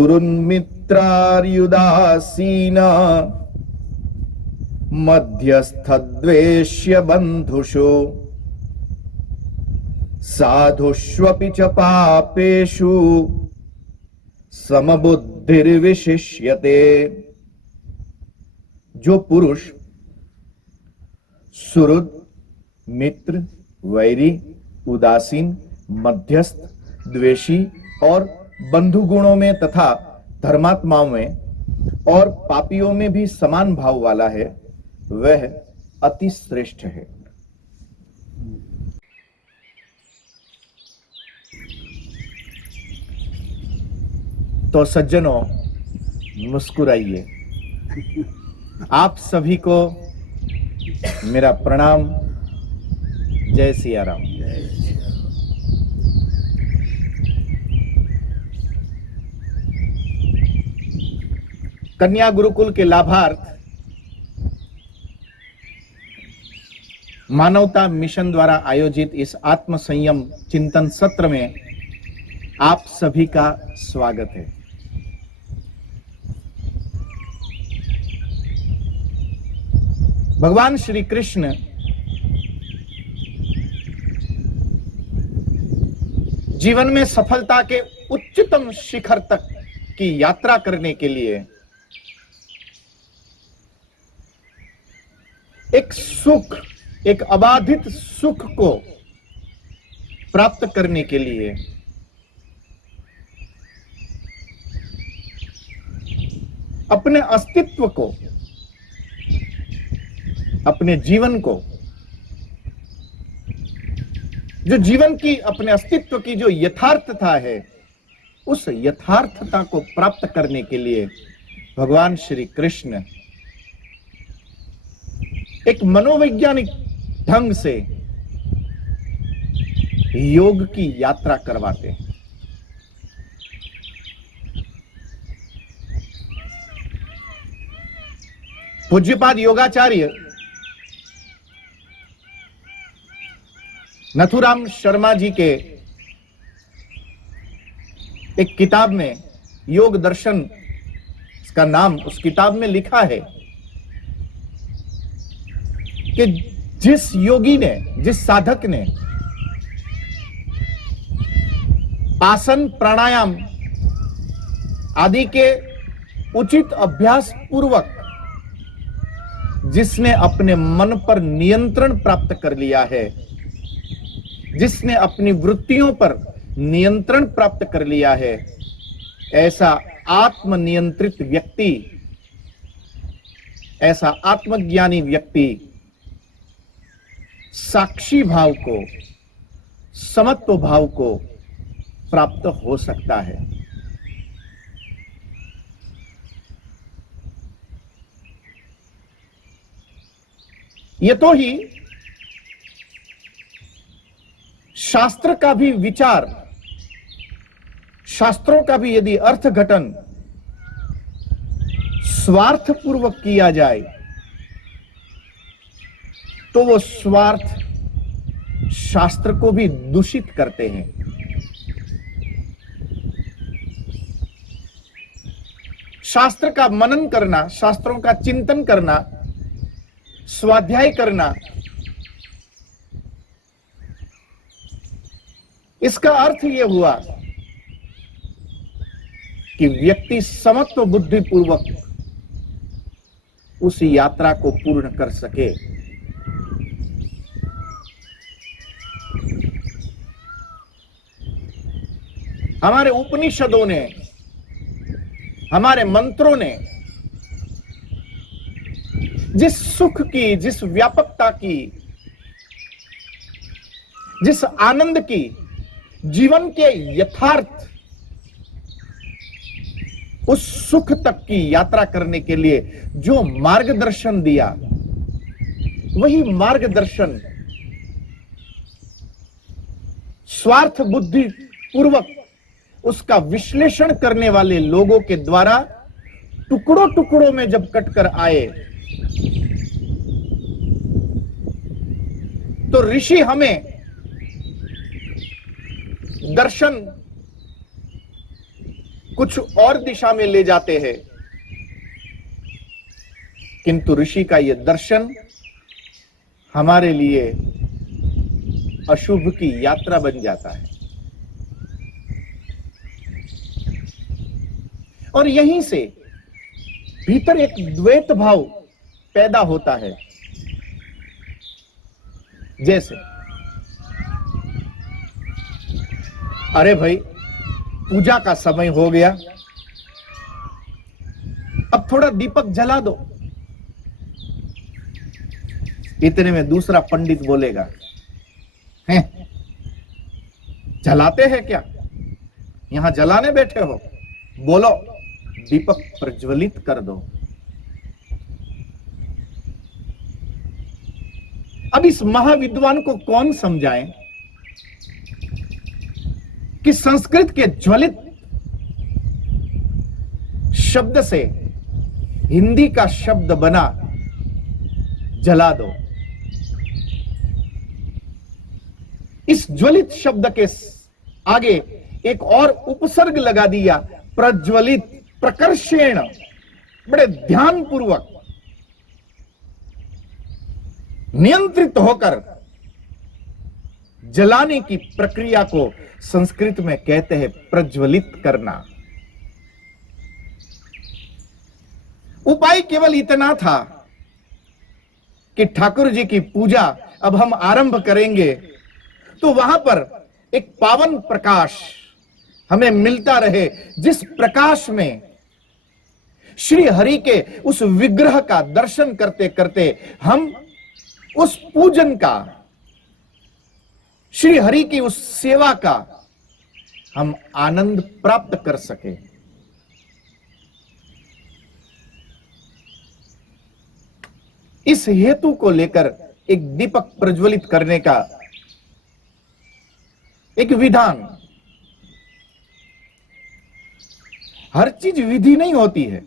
सुहृन्मित्रार्युदासीन मध्यस्थद्वेष्य बन्धुषु साधुष्वपि च पापेषु समबुद्धिर्विशिष्यते। जो पुरुष सुहृद, मित्र, वैरी, उदासीन, मध्यस्थ, द्वेषी और बंधु गुणों में तथा धर्मात्माओं में और पापियों में भी समान भाव वाला है, वह अति श्रेष्ठ है। तो सज्जनों, मुस्कुराइए। आप सभी को मेरा प्रणाम। जय सिया राम। कन्या गुरुकुल के लाभार्थ मानवता मिशन द्वारा आयोजित इस आत्म संयम चिंतन सत्र में आप सभी का स्वागत है। भगवान श्री कृष्ण जीवन में सफलता के उच्चतम शिखर तक की यात्रा करने के लिए एक सुख, एक अबाधित सुख को प्राप्त करने के लिए अपने अस्तित्व को, अपने जीवन को, जो जीवन की, अपने अस्तित्व की जो यथार्थता है, उस यथार्थता को प्राप्त करने के लिए भगवान श्री कृष्ण एक मनोवैज्ञानिक ढंग से योग की यात्रा करवाते हैं। पूज्यपाद योगाचार्य नथुराम शर्मा जी के एक किताब में, योग दर्शन का नाम उस किताब में लिखा है कि जिस योगी ने, जिस साधक ने आसन, प्राणायाम आदि के उचित अभ्यास पूर्वक जिसने अपने मन पर नियंत्रण प्राप्त कर लिया है, जिसने अपनी वृत्तियों पर नियंत्रण प्राप्त कर लिया है, ऐसा आत्मनियंत्रित व्यक्ति, ऐसा आत्मज्ञानी व्यक्ति साक्षी भाव को, समत्व भाव को प्राप्त हो सकता है। ये तो ही शास्त्र का भी विचार, शास्त्रों का भी यदि अर्थघटन स्वार्थ पूर्वक किया जाए तो वो स्वार्थ शास्त्र को भी दूषित करते हैं। शास्त्र का मनन करना, शास्त्रों का चिंतन करना, स्वाध्याय करना, इसका अर्थ यह हुआ कि व्यक्ति समत्व बुद्धि पूर्वक उस यात्रा को पूर्ण कर सके। हमारे उपनिषदों ने, हमारे मंत्रों ने जिस सुख की, जिस व्यापकता की, जिस आनंद की, जीवन के यथार्थ उस सुख तक की यात्रा करने के लिए जो मार्गदर्शन दिया, वही मार्गदर्शन स्वार्थ बुद्धि पूर्वक उसका विश्लेषण करने वाले लोगों के द्वारा टुकड़ों टुकड़ों में जब कटकर आए तो ऋषि हमें कुछ और दिशा में ले जाते हैं, किंतु ऋषि का यह दर्शन हमारे लिए अशुभ की यात्रा बन जाता है। और यहीं से भीतर एक द्वैत भाव पैदा होता है। जैसे अरे भाई, पूजा का समय हो गया, अब थोड़ा दीपक जला दो। इतने में दूसरा पंडित बोलेगा, हैं, जलाते हैं क्या? यहां जलाने बैठे हो? बोलो, दीपक प्रज्वलित कर दो। अब इस महाविद्वान को कौन समझाए कि संस्कृत के ज्वलित शब्द से हिंदी का शब्द बना जला दो। इस ज्वलित शब्द के आगे एक और उपसर्ग लगा दिया, प्रज्वलित, प्रकर्षेण, बड़े ध्यानपूर्वक नियंत्रित होकर जलाने की प्रक्रिया को संस्कृत में कहते हैं प्रज्वलित करना। उपाय केवल इतना था कि ठाकुर जी की पूजा अब हम आरंभ करेंगे तो वहां पर एक पावन प्रकाश हमें मिलता रहे, जिस प्रकाश में श्री हरि के उस विग्रह का दर्शन करते करते हम उस पूजन का, श्री हरि की उस सेवा का हम आनंद प्राप्त कर सके। इस हेतु को लेकर एक दीपक प्रज्वलित करने का एक विधान। हर चीज विधि नहीं होती है।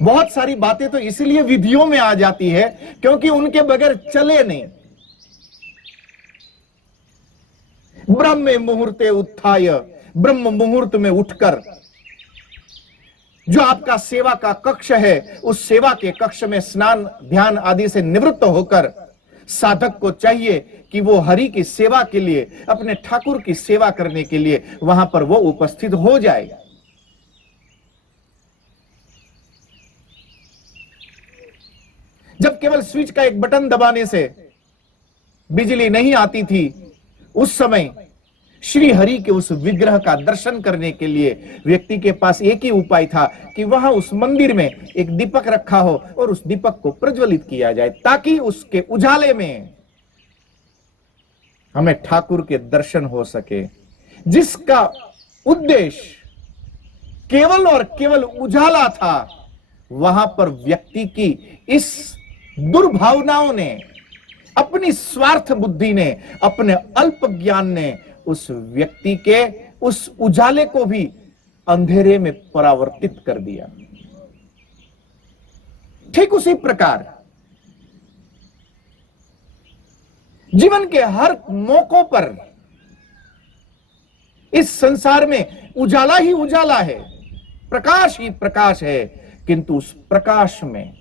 बहुत सारी बातें तो इसलिए विधियों में आ जाती है क्योंकि उनके बगैर चले नहीं। ब्रह्म मुहूर्ते उत्थाय, ब्रह्म मुहूर्त में उठकर जो आपका सेवा का कक्ष है, उस सेवा के कक्ष में स्नान ध्यान आदि से निवृत्त होकर साधक को चाहिए कि वो हरि की सेवा के लिए, अपने ठाकुर की सेवा करने के लिए वहां पर वो उपस्थित हो जाएगा। जब केवल स्विच का एक बटन दबाने से बिजली नहीं आती थी, उस समय श्री हरि के उस विग्रह का दर्शन करने के लिए व्यक्ति के पास एक ही उपाय था कि वहां उस मंदिर में एक दीपक रखा हो और उस दीपक को प्रज्वलित किया जाए, ताकि उसके उजाले में हमें ठाकुर के दर्शन हो सके, जिसका उद्देश्य केवल और केवल उजाला था। वहां पर व्यक्ति की इस दुर्भावनाओं ने, अपनी स्वार्थ बुद्धि ने, अपने अल्प ज्ञान ने उस व्यक्ति के उस उजाले को भी अंधेरे में परावर्तित कर दिया। ठीक उसी प्रकार जीवन के हर मौकों पर इस संसार में उजाला ही उजाला है, प्रकाश ही प्रकाश है, किंतु उस प्रकाश में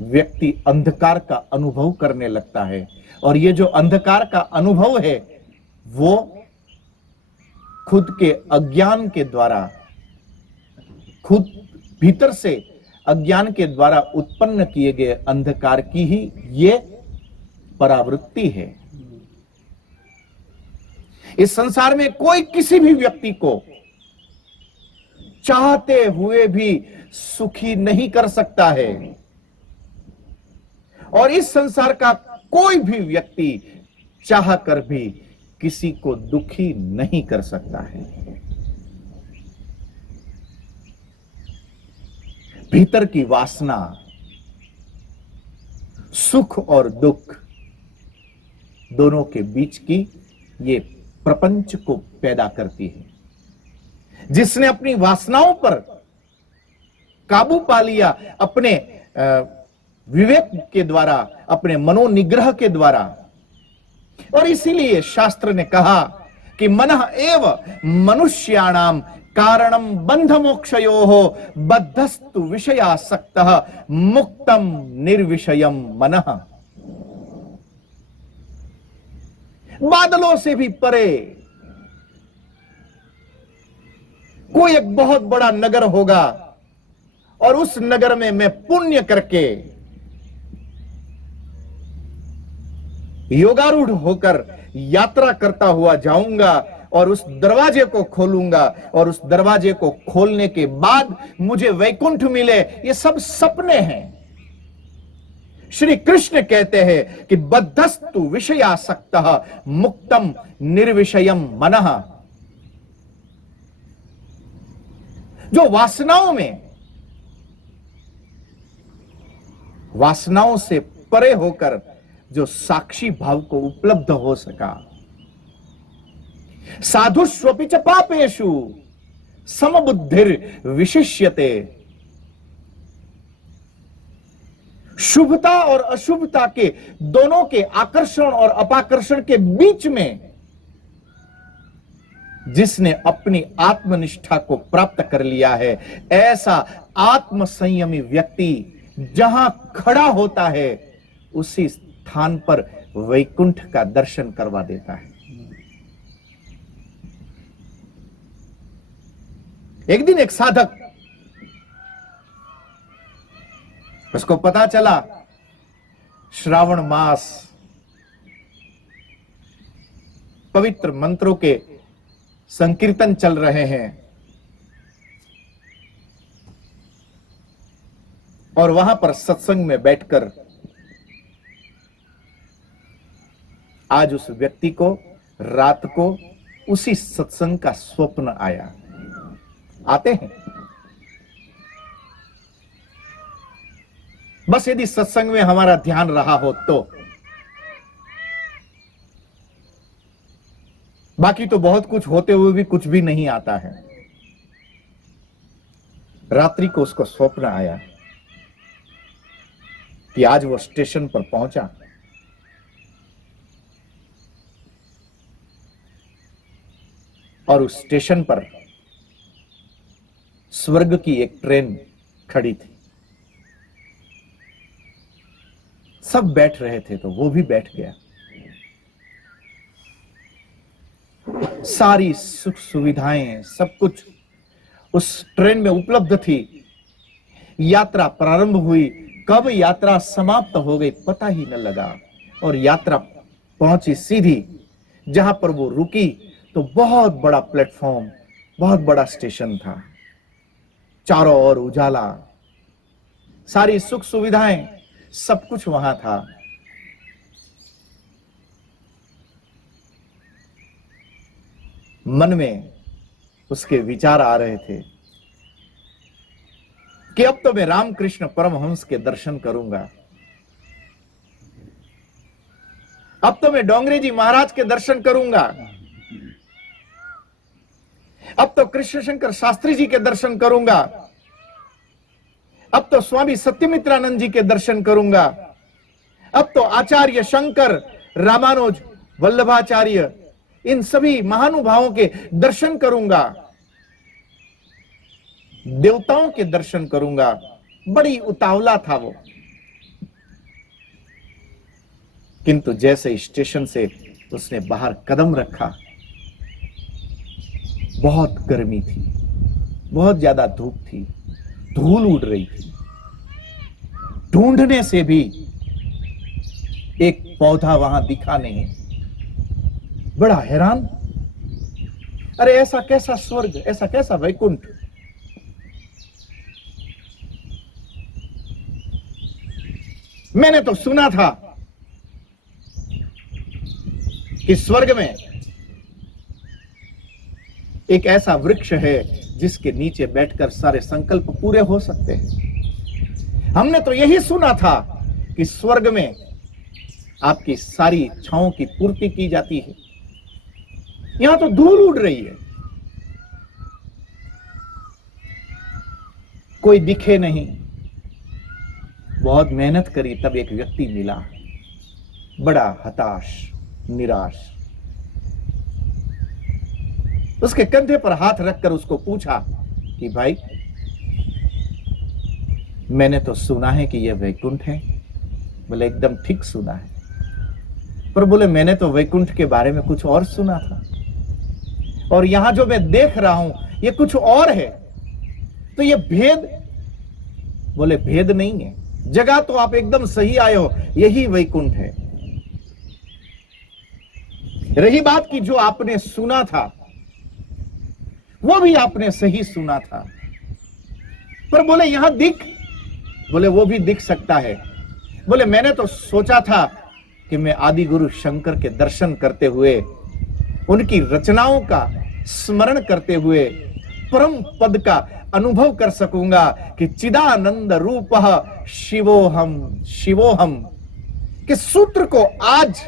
व्यक्ति अंधकार का अनुभव करने लगता है। और ये जो अंधकार का अनुभव है वो खुद के अज्ञान के द्वारा, खुद भीतर से अज्ञान के द्वारा उत्पन्न किए गए अंधकार की ही ये परावृत्ति है। इस संसार में कोई किसी भी व्यक्ति को चाहते हुए भी सुखी नहीं कर सकता है, और इस संसार का कोई भी व्यक्ति चाहकर भी किसी को दुखी नहीं कर सकता है। भीतर की वासना सुख और दुख दोनों के बीच की ये प्रपंच को पैदा करती है। जिसने अपनी वासनाओं पर काबू पा लिया, अपने विवेक के द्वारा, अपने मनोनिग्रह के द्वारा, और इसीलिए शास्त्र ने कहा कि मनः एव मनुष्याणाम कारणम बंध मोक्षयोः बद्धस्तु विषयासक्तः मुक्तम निर्विषयम मनः। बादलों से भी परे कोई एक बहुत बड़ा नगर होगा और उस नगर में मैं पुण्य करके योगारूढ़ होकर यात्रा करता हुआ जाऊंगा और उस दरवाजे को खोलूंगा और उस दरवाजे को खोलने के बाद मुझे वैकुंठ मिले। ये सब सपने हैं। श्री कृष्ण कहते हैं कि बद्धस्तु विषयासक्तः मुक्तम निर्विषयम मनः। जो वासनाओं से परे होकर जो साक्षी भाव को उपलब्ध हो सका, साधुष्वपि च पापेषु समबुद्धिर विशिष्यते। शुभता और अशुभता के दोनों के आकर्षण और अपाकर्षण के बीच में जिसने अपनी आत्मनिष्ठा को प्राप्त कर लिया है, ऐसा आत्म संयमी व्यक्ति जहां खड़ा होता है उसी स्थान पर वैकुंठ का दर्शन करवा देता है। एक दिन एक साधक, उसको पता चला श्रावण मास पवित्र मंत्रों के संकीर्तन चल रहे हैं और वहां पर सत्संग में बैठकर आज उस व्यक्ति को रात को उसी सत्संग का स्वप्न आया। आते हैं बस यदि सत्संग में हमारा ध्यान रहा हो तो, बाकी तो बहुत कुछ होते हुए भी कुछ भी नहीं आता है। रात्रि को उसको स्वप्न आया कि आज वो स्टेशन पर पहुंचा और उस स्टेशन पर स्वर्ग की एक ट्रेन खड़ी थी। सब बैठ रहे थे तो वो भी बैठ गया। सारी सुख सुविधाएं सब कुछ उस ट्रेन में उपलब्ध थी। यात्रा प्रारंभ हुई, कब यात्रा समाप्त हो गई पता ही न लगा और यात्रा पहुंची सीधी जहां पर वो रुकी तो बहुत बड़ा प्लेटफॉर्म, बहुत बड़ा स्टेशन था। चारों ओर उजाला, सारी सुख सुविधाएं, सब कुछ वहां था। मन में उसके विचार आ रहे थे कि अब तो मैं रामकृष्ण परमहंस के दर्शन करूंगा, अब तो मैं डोंगरे जी महाराज के दर्शन करूंगा, अब तो कृष्ण शंकर शास्त्री जी के दर्शन करूंगा, अब तो स्वामी सत्यमित्रानंद जी के दर्शन करूंगा, अब तो आचार्य शंकर, रामानुज, वल्लभाचार्य, इन सभी महानुभावों के दर्शन करूंगा, देवताओं के दर्शन करूंगा। बड़ी उतावला था वो। किंतु जैसे स्टेशन से उसने बाहर कदम रखा, बहुत गर्मी थी, बहुत ज्यादा धूप थी, धूल उड़ रही थी। ढूंढने से भी एक पौधा वहां दिखा नहीं। बड़ा हैरान, अरे ऐसा कैसा स्वर्ग, ऐसा कैसा वैकुंठ। मैंने तो सुना था कि स्वर्ग में एक ऐसा वृक्ष है जिसके नीचे बैठकर सारे संकल्प पूरे हो सकते हैं। हमने तो यही सुना था कि स्वर्ग में आपकी सारी इच्छाओं की पूर्ति की जाती है। यहां तो धूल उड़ रही है, कोई दिखे नहीं। बहुत मेहनत करी तब एक व्यक्ति मिला, बड़ा हताश, निराश। उसके कंधे पर हाथ रखकर उसको पूछा कि भाई, मैंने तो सुना है कि यह वैकुंठ है। बोले एकदम ठीक सुना है, पर बोले मैंने तो वैकुंठ के बारे में कुछ और सुना था, और यहां जो मैं देख रहा हूं यह कुछ और है, तो यह भेद। बोले भेद नहीं है, जगह तो आप एकदम सही आए हो, यही वैकुंठ है। रही बात की जो आपने सुना था वो भी आपने सही सुना था, पर बोले यहां दिख। बोले वो भी दिख सकता है। बोले मैंने तो सोचा था कि मैं आदि गुरु शंकर के दर्शन करते हुए, उनकी रचनाओं का स्मरण करते हुए परम पद का अनुभव कर सकूंगा कि चिदानंद रूप शिवोहम शिवोहम के सूत्र को आज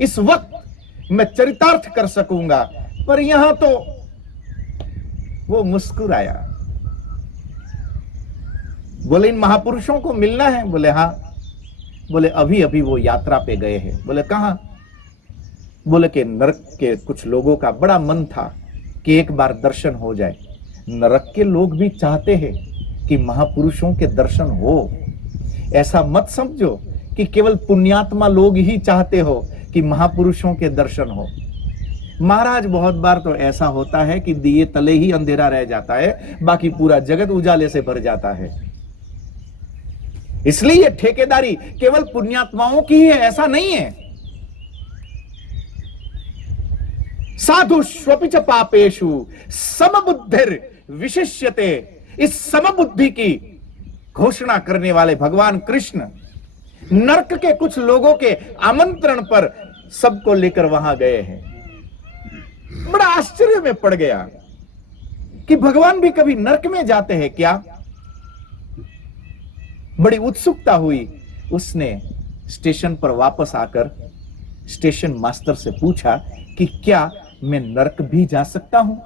इस वक्त मैं चरितार्थ कर सकूंगा। पर यहां तो वो मुस्कुराया। बोले इन महापुरुषों को मिलना है? बोले हां। बोले अभी अभी वो यात्रा पे गए हैं। बोले कहां? बोले कि नरक के कुछ लोगों का बड़ा मन था कि एक बार दर्शन हो जाए। नरक के लोग भी चाहते हैं कि महापुरुषों के दर्शन हो। ऐसा मत समझो कि केवल पुण्यात्मा लोग ही चाहते हो कि महापुरुषों के दर्शन हो। महाराज बहुत बार तो ऐसा होता है कि दिए तले ही अंधेरा रह जाता है, बाकी पूरा जगत उजाले से भर जाता है। इसलिए ये ठेकेदारी केवल पुण्यात्माओं की ही है, ऐसा नहीं है। साधु स्वपिच पापेशु समबुद्धिर विशिष्यते, इस समबुद्धि की घोषणा करने वाले भगवान कृष्ण नरक के कुछ लोगों के आमंत्रण पर सबको लेकर वहां गए हैं। बड़ा आश्चर्य में पड़ गया कि भगवान भी कभी नरक में जाते हैं क्या? बड़ी उत्सुकता हुई। उसने स्टेशन पर वापस आकर स्टेशन मास्टर से पूछा कि क्या मैं नरक भी जा सकता हूं?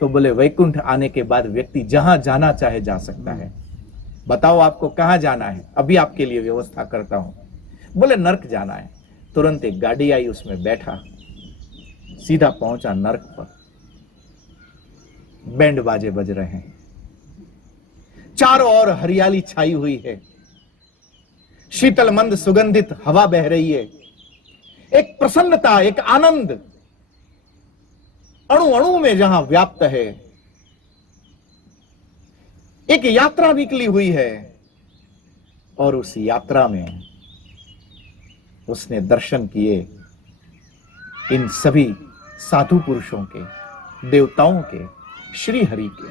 तो बोले वैकुंठ आने के बाद व्यक्ति जहां जाना चाहे जा सकता है। बताओ आपको कहां जाना है, अभी आपके लिए व्यवस्था करता हूं। बोले नरक जाना है। तुरंत एक गाड़ी आई, उसमें बैठा, सीधा पहुंचा नरक पर। बैंड बाजे बज रहे हैं, चारों ओर हरियाली छाई हुई है, शीतल मंद सुगंधित हवा बह रही है। एक प्रसन्नता, एक आनंद अणु अणु में जहां व्याप्त है। एक यात्रा निकली हुई है और उस यात्रा में उसने दर्शन किए इन सभी साधु पुरुषों के, देवताओं के, श्री हरि के।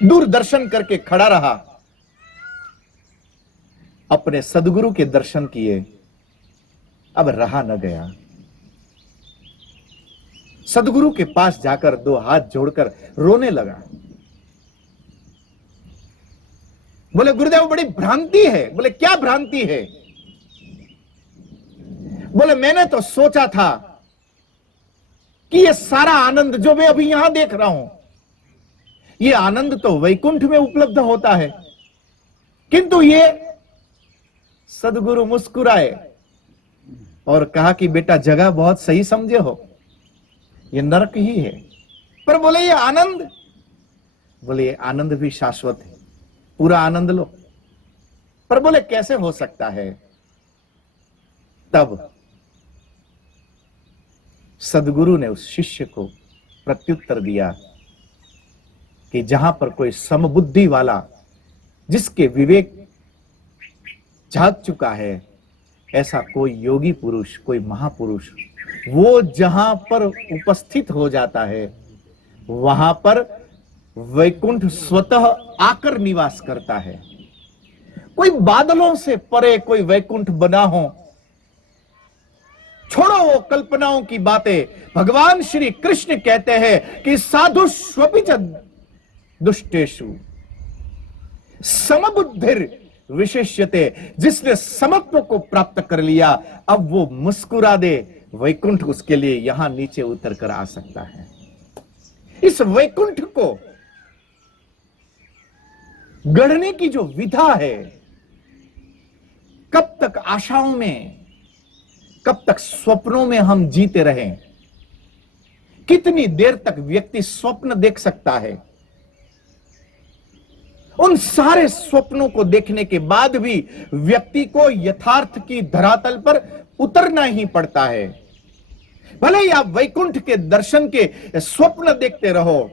दूर दर्शन करके खड़ा रहा, अपने सदगुरु के दर्शन किए। अब रहा न गया, सदगुरु के पास जाकर दो हाथ जोड़कर रोने लगा। बोले गुरुदेव बड़ी भ्रांति है। बोले क्या भ्रांति है? बोले मैंने तो सोचा था कि ये सारा आनंद जो मैं अभी यहां देख रहा हूं, ये आनंद तो वैकुंठ में उपलब्ध होता है, किंतु ये सदगुरु मुस्कुराए और कहा कि बेटा जगह बहुत सही समझे हो, ये नरक ही है। पर बोले ये आनंद, बोले ये आनंद भी शाश्वत है, पूरा आनंद लो। पर बोले कैसे हो सकता है? तब सदगुरु ने उस शिष्य को प्रत्युत्तर दिया कि जहां पर कोई समबुद्धि वाला, जिसके विवेक जाग चुका है, ऐसा कोई योगी पुरुष, कोई महापुरुष, वो जहां पर उपस्थित हो जाता है, वहां पर वैकुंठ स्वतः आकर निवास करता है। कोई बादलों से परे कोई वैकुंठ बना हो, छोड़ो वो कल्पनाओं की बातें। भगवान श्री कृष्ण कहते हैं कि साधु स्वपिच दुष्टेषु समबुद्धिर विशिष्यते, जिसने समत्व को प्राप्त कर लिया, अब वो मुस्कुरा दे, वैकुंठ उसके लिए यहां नीचे उतर कर आ सकता है। इस वैकुंठ को गढ़ने की जो विधा है, कब तक आशाओं में, कब तक स्वप्नों में हम जीते रहें, कितनी देर तक व्यक्ति स्वप्न देख सकता है? उन सारे स्वप्नों को देखने के बाद भी व्यक्ति को यथार्थ की धरातल पर उतरना ही पड़ता है। भले ही आप वैकुंठ के दर्शन के स्वप्न देखते रहो,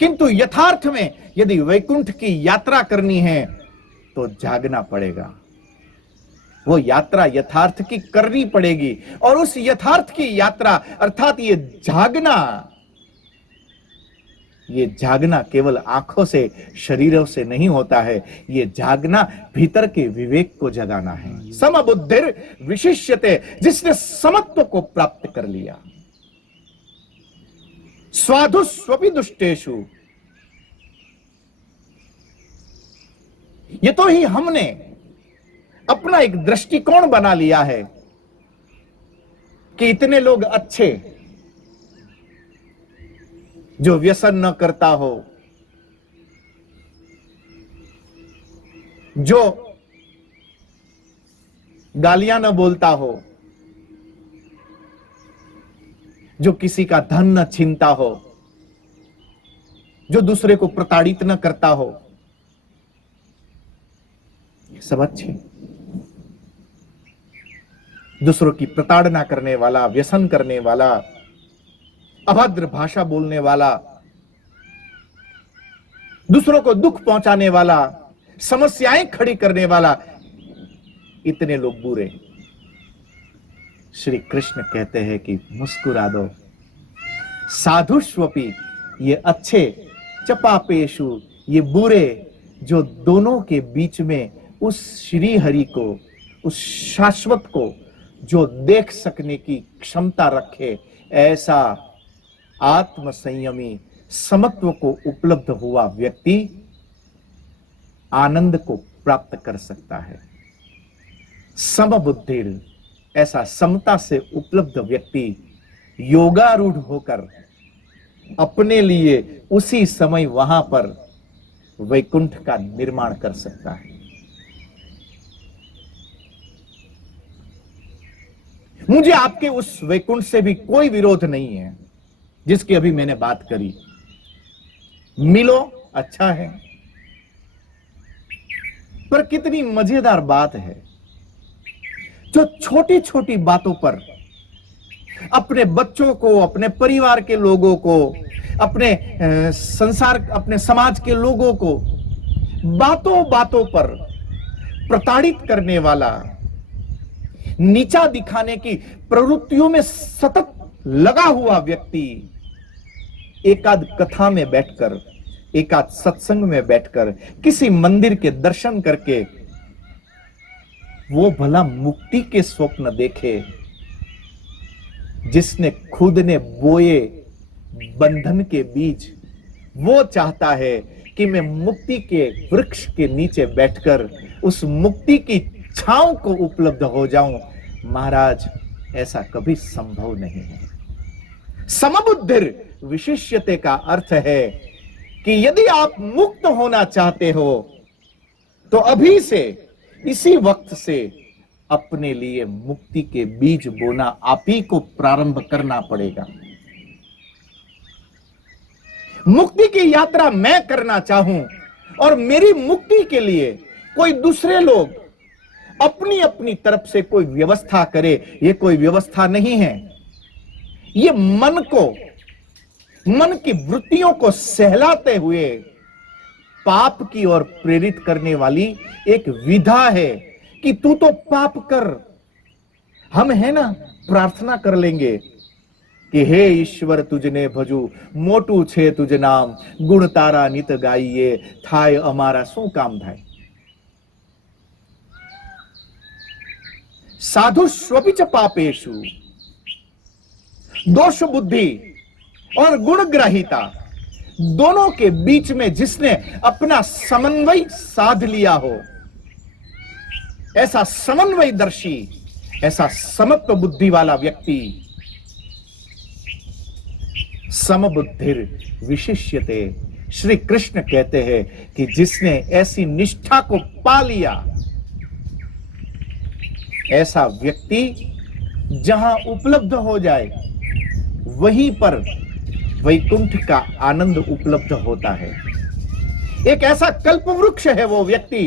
किंतु यथार्थ में यदि वैकुंठ की यात्रा करनी है तो जागना पड़ेगा। वो यात्रा यथार्थ की करनी पड़ेगी, और उस यथार्थ की यात्रा अर्थात ये जागना केवल आंखों से, शरीरों से नहीं होता है। ये जागना भीतर के विवेक को जगाना है। समबुद्धिर विशिष्यते, जिसने समत्व को प्राप्त कर लिया। स्वाधु स्वपि दुष्टेषु, ये तो ही हमने अपना एक दृष्टिकोण बना लिया है कि इतने लोग अच्छे, जो व्यसन न करता हो, जो गालियां न बोलता हो, जो किसी का धन न छीनता हो, जो दूसरे को प्रताड़ित न करता हो, ये सब अच्छे। दूसरों की प्रताड़ना करने वाला, व्यसन करने वाला, अभद्र भाषा बोलने वाला, दूसरों को दुख पहुंचाने वाला, समस्याएं खड़ी करने वाला, इतने लोग बुरे। श्री कृष्ण कहते हैं कि मुस्कुरा दो। साधुष्वपि, ये अच्छे, चपापेशु, ये बुरे, जो दोनों के बीच में उस श्री हरि को, उस शाश्वत को जो देख सकने की क्षमता रखे, ऐसा आत्म संयमी समत्व को उपलब्ध हुआ व्यक्ति आनंद को प्राप्त कर सकता है। समबुद्धिर, ऐसा समता से उपलब्ध व्यक्ति योगारूढ़ होकर अपने लिए उसी समय वहां पर वैकुंठ का निर्माण कर सकता है। मुझे आपके उस वैकुंठ से भी कोई विरोध नहीं है जिसकी अभी मैंने बात करी। मिलो, अच्छा है, पर कितनी मजेदार बात है जो छोटी छोटी बातों पर अपने बच्चों को, अपने परिवार के लोगों को, अपने संसार, अपने समाज के लोगों को बातों बातों पर प्रताड़ित करने वाला, नीचा दिखाने की प्रवृत्तियों में सतत लगा हुआ व्यक्ति एकाध कथा में बैठकर, एकाध सत्संग में बैठकर, किसी मंदिर के दर्शन करके वो भला मुक्ति के स्वप्न देखे जिसने खुद ने बोए बंधन के बीज। वो चाहता है कि मैं मुक्ति के वृक्ष के नीचे बैठकर उस मुक्ति की छांव को उपलब्ध हो जाऊं। महाराज, ऐसा कभी संभव नहीं है। समबुद्धिर विशिष्यते का अर्थ है कि यदि आप मुक्त होना चाहते हो तो अभी से, इसी वक्त से अपने लिए मुक्ति के बीज बोना आप ही को प्रारंभ करना पड़ेगा। मुक्ति की यात्रा मैं करना चाहूं और मेरी मुक्ति के लिए कोई दूसरे लोग अपनी अपनी तरफ से कोई व्यवस्था करे, ये कोई व्यवस्था नहीं है। ये मन को, मन की वृत्तियों को सहलाते हुए पाप की ओर प्रेरित करने वाली एक विधा है कि तू तो पाप कर। हम है ना, प्रार्थना कर लेंगे कि हे ईश्वर तुझने भजू, मोटू छे तुझ नाम, गुण तारा नित गाइए, थाय अमारा शू काम थाय। साधु स्वपिच पापेशु, दोष बुद्धि और गुणग्राहिता दोनों के बीच में जिसने अपना समन्वय साध लिया हो, ऐसा समन्वयदर्शी, ऐसा समत्व बुद्धि वाला व्यक्ति समबुद्धिर विशिष्यते। श्री कृष्ण कहते हैं कि जिसने ऐसी निष्ठा को पा लिया, ऐसा व्यक्ति जहां उपलब्ध हो जाए वहीं पर वैकुंठ का आनंद उपलब्ध होता है। एक ऐसा कल्पवृक्ष है वो व्यक्ति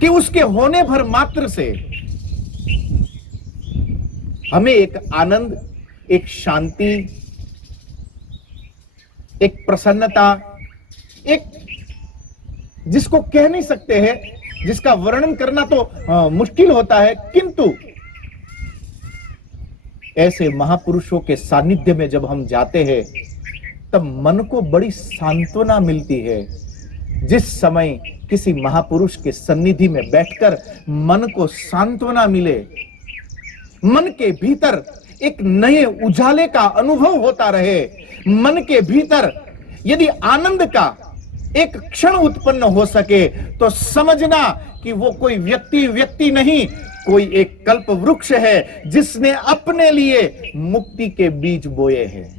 कि उसके होने भर मात्र से हमें एक आनंद, एक शांति, एक प्रसन्नता, एक जिसको कह नहीं सकते हैं, जिसका वर्णन करना तो मुश्किल होता है, किंतु ऐसे महापुरुषों के सानिध्य में जब हम जाते हैं तब मन को बड़ी सांत्वना मिलती है। जिस समय किसी महापुरुष के सन्निधि में बैठकर मन को सांत्वना मिले, मन के भीतर एक नए उजाले का अनुभव होता रहे, मन के भीतर यदि आनंद का एक क्षण उत्पन्न हो सके तो समझना कि वो कोई व्यक्ति नहीं, कोई एक कल्प वृक्ष है जिसने अपने लिए मुक्ति के बीज बोए हैं।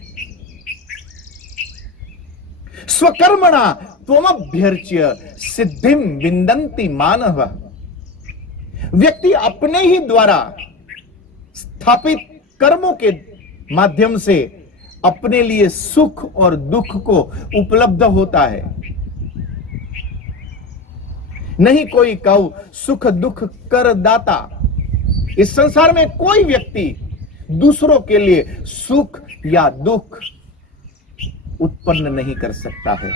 स्वकर्मणा त्वमभ्यर्च्य सिद्धिम विन्दन्ति मानव। व्यक्ति अपने ही द्वारा स्थापित कर्मों के माध्यम से अपने लिए सुख और दुख को उपलब्ध होता है। नहीं कोई कहो सुख दुख कर दाता। इस संसार में कोई व्यक्ति दूसरों के लिए सुख या दुख उत्पन्न नहीं कर सकता है।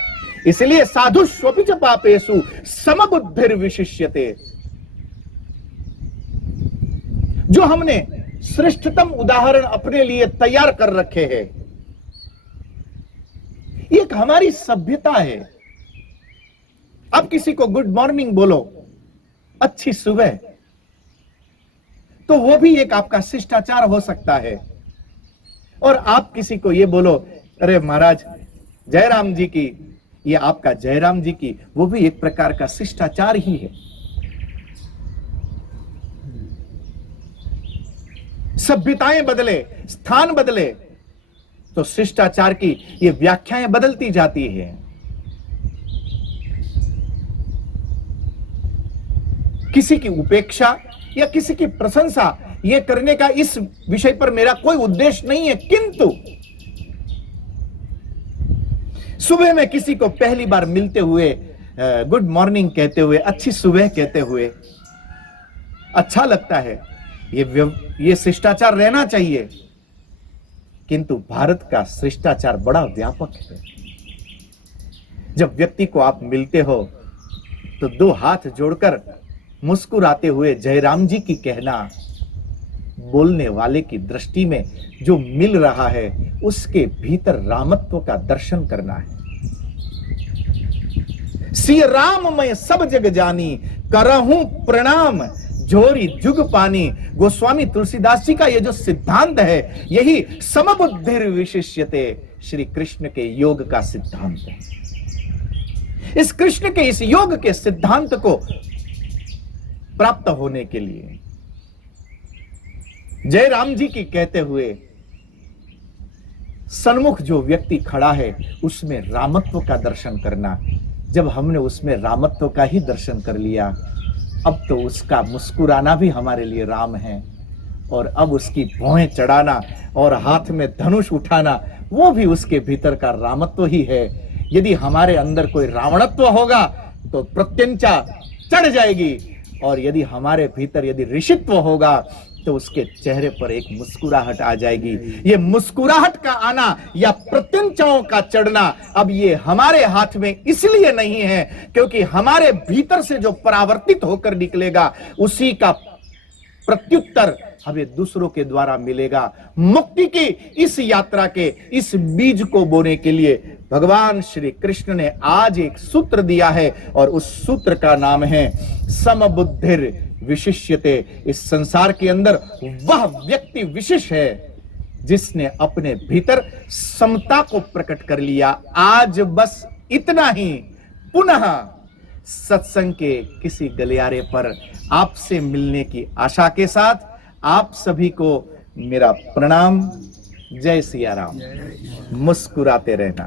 इसलिए साधु स्वपिच पापेषु समबुद्धिर विशिष्यते। जो हमने श्रेष्ठतम उदाहरण अपने लिए तैयार कर रखे हैं, एक हमारी सभ्यता है। अब किसी को गुड मॉर्निंग बोलो, अच्छी सुबह, तो वो भी एक आपका शिष्टाचार हो सकता है। और आप किसी को ये बोलो, अरे महाराज जयराम जी की, ये आपका जयराम जी की, वो भी एक प्रकार का शिष्टाचार ही है। सभ्यताएं बदले, स्थान बदले, तो शिष्टाचार की ये व्याख्याएं बदलती जाती है। किसी की उपेक्षा या किसी की प्रशंसा ये करने का इस विषय पर मेरा कोई उद्देश्य नहीं है, किंतु सुबह में किसी को पहली बार मिलते हुए गुड मॉर्निंग कहते हुए, अच्छी सुबह कहते हुए अच्छा लगता है। ये शिष्टाचार रहना चाहिए। किंतु भारत का शिष्टाचार बड़ा व्यापक है। जब व्यक्ति को आप मिलते हो तो दो हाथ जोड़कर मुस्कुराते हुए जयराम जी की कहना, बोलने वाले की दृष्टि में जो मिल रहा है उसके भीतर रामत्व का दर्शन करना है। श्री राम मैं सब जग जानी, करहूं प्रणाम जोरी जुग पानी। गोस्वामी तुलसीदास जी का ये जो सिद्धांत है, यही समबुद्धिर विशिष्यते, श्री कृष्ण के योग का सिद्धांत है। इस कृष्ण के इस योग के सिद्धांत को प्राप्त होने के लिए जय राम जी की कहते हुए सन्मुख जो व्यक्ति खड़ा है उसमें रामत्व का दर्शन करना। जब हमने उसमें रामत्व का ही दर्शन कर लिया, अब तो उसका मुस्कुराना भी हमारे लिए राम है, और अब उसकी भौहें चढ़ाना और हाथ में धनुष उठाना वो भी उसके भीतर का रामत्व ही है। यदि हमारे अंदर कोई रावणत्व होगा तो प्रत्यंचा चढ़ जाएगी, और यदि हमारे भीतर यदि ऋषित्व होगा तो उसके चेहरे पर एक मुस्कुराहट आ जाएगी। ये मुस्कुराहट का आना या प्रत्यंचाओं का चढ़ना अब ये हमारे हाथ में इसलिए नहीं है क्योंकि हमारे भीतर से जो परावर्तित होकर निकलेगा उसी का प्रत्युत्तर हमें दूसरों के द्वारा मिलेगा। मुक्ति की इस यात्रा के इस बीज को बोने के लिए भगवान श्री कृष्ण ने आज एक सूत्र दिया है, और उस सूत्र का नाम है समबुद्धिर विशिष्यते। इस संसार के अंदर वह व्यक्ति विशेष है जिसने अपने भीतर समता को प्रकट कर लिया। आज बस इतना ही। पुनः सत्संग के किसी गलियारे पर आपसे मिलने की आशा के साथ आप सभी को मेरा प्रणाम। जय सिया राम। मुस्कुराते रहना।